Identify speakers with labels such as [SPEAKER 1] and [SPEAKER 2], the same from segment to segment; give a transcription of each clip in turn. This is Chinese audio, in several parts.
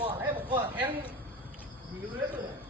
[SPEAKER 1] Có 我来你 một.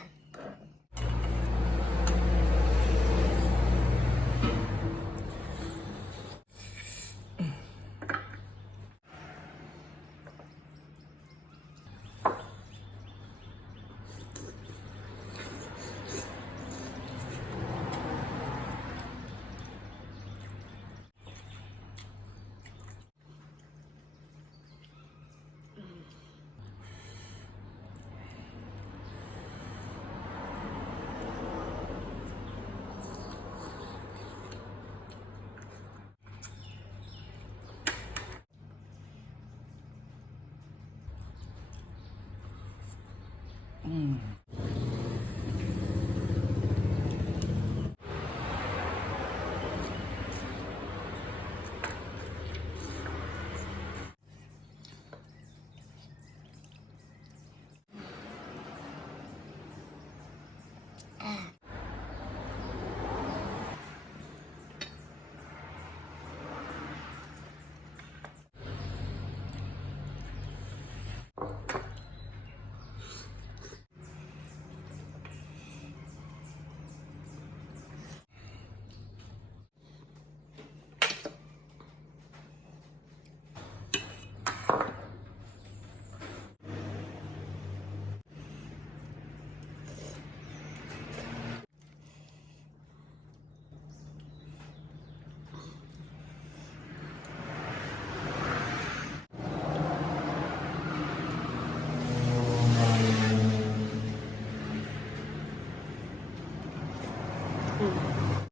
[SPEAKER 2] 嗯。